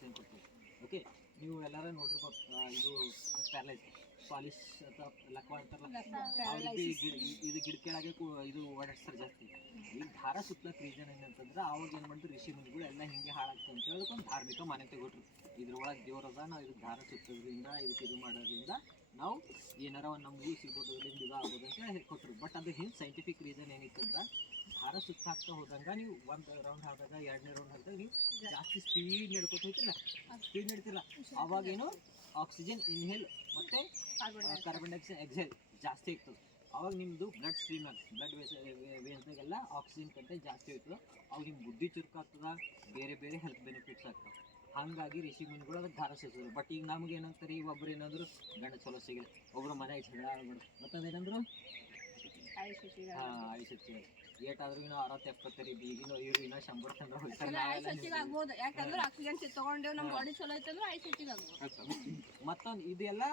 Oxygen ಕೊಡ್ತದೆ. Okay, ನೀವು ಎಲ್ಲಾರ ನೋಡಿರ್ಬೇಕು, ಇದು ಪ್ಯಾರಲೈಸ್ ಪಾಲಿಶ್ ಅಥವಾ ಲಕ್ವ ಅಂತಾರಲ್ಲ, ಅವ್ರಿಗೆ ಇದು ಗಿಡ ಕೆಳಗೆ ಇದು ಓಡಾಡ್ತಾರೆ ಜಾಸ್ತಿ. ಈಗ ದಾರ ಸುತ್ತಲಕ್ಕೆ ರೀಸನ್ ಏನಂತಂದ್ರೆ ಅವಾಗ ಏನು ಮಾಡಿದ್ರು ಋಷಿ ಮುನಿಗಳು ಎಲ್ಲ ಹಿಂಗೆ ಹಾಳಾಗ್ತದೆ ಅಂತ ಹೇಳೋಕೆ ಒಂದು ಧಾರ್ಮಿಕ ಮಾನ್ಯತೆ ಕೊಟ್ಟರು. ಇದ್ರೊಳಗೆ ದೇವ್ರದ ನಾವು ಇದಕ್ಕೆ ದಾರ ಸುತ್ತೋದ್ರಿಂದ ಇದಕ್ಕೆ ಇದು ಮಾಡೋದ್ರಿಂದ ನಾವು ಏನಾರ ಒಂದು ನಮಗೂ ಸಿಗ್ಬೋದು, ಅದರಿಂದ ಇದು ಆಗ್ಬೋದು ಅಂತ ಹೇಳಿ ಕೊಟ್ಟರು. ಬಟ್ ಅದು ಹಿಂದೆ ಸೈಂಟಿಫಿಕ್ ರೀಸನ್ ಏನಿತ್ತಂದ್ರೆ ದಾರ ಸುತ್ತಾಗ್ತಾ ಹೋದಂಗೆ ನೀವು ಒಂದು ರೌಂಡ್ ಆದಾಗ, ಎರಡನೇ ರೌಂಡ್ ಆದಾಗ ನೀವು ಜಾಸ್ತಿ ಸ್ಪೀಡ್ ನಡ್ಕೊತ ಹೋಗ್ತಿಲ್ಲ, ಸ್ಪೀಡ್ ನಡ್ತಿಲ್ಲ, ಅವಾಗೇನು ಆಕ್ಸಿಜನ್ ಇನ್ಹೇಲ್ ಮತ್ತು ಕಾರ್ಬನ್ ಡೈಆಕ್ಸೈಡ್ ಎಕ್ಸೇಲ್ ಜಾಸ್ತಿ ಆಗ್ತದೆ. ಅವಾಗ ನಿಮ್ಮದು ಬ್ಲಡ್ ಸ್ಟ್ರೀಮ್ನಾಗ ಬ್ಲಡ್ ವೇನ್ಸ್ನಾಗೆಲ್ಲ ಆಕ್ಸಿಜನ್ ಕಂಟೆಂಟ್ ಜಾಸ್ತಿ ಆಗ್ತದೆ. ಅವಾಗ ನಿಮ್ಮ ಬುದ್ಧಿ ಚುರುಕಾಗ್ತದೆ, ಬೇರೆ ಬೇರೆ ಹೆಲ್ತ್ ಬೆನಿಫಿಟ್ಸ್ ಆಗ್ತವೆ. ಹಾಗಾಗಿ ಋಷಿ ಮುನಿಗಳು ಅದಕ್ಕೆ ದಾರ ಸುತ್ತಿದ್ರು. ಬಟ್ ಈಗ ನಮ್ಗೆ ಏನಂತಾರೆ, ಈಗ ಒಬ್ರು ಏನಾದ್ರು ಗಂಡ ಚಲೋ ಸಿಗಲಿ, ಒಬ್ರು ಮನೆಗೆ ಜಗಳ ಆಗ್ಬಿಡು, ಮತ್ತದೇನಂದ್ರು ಆಯುಷ್ ಹೆಚ್ಚಿಗೆ ಏಟಾದ್ರೂ ಇನ್ನೂ 60-70 ರೀ, ಈಗಿನ ಇವ್ರು ಇನ್ನೂ 100 ತನಕ ಹೋಗ್ತಾರೆ. ಯಾಕಂದ್ರೆ ಆಕ್ಸಿಜನ್ ತಗೊಂಡೇವ್ ನಮ್ಮ ಬಾಡಿ ಚಲೋ ಐತಂದ್ರೆ ಆಯುಷ್ ಹೆಚ್ಚಿಗೆ ಆಗ್ಬೋದು. ಮತ್ತೊಂದು ಇದೆಲ್ಲ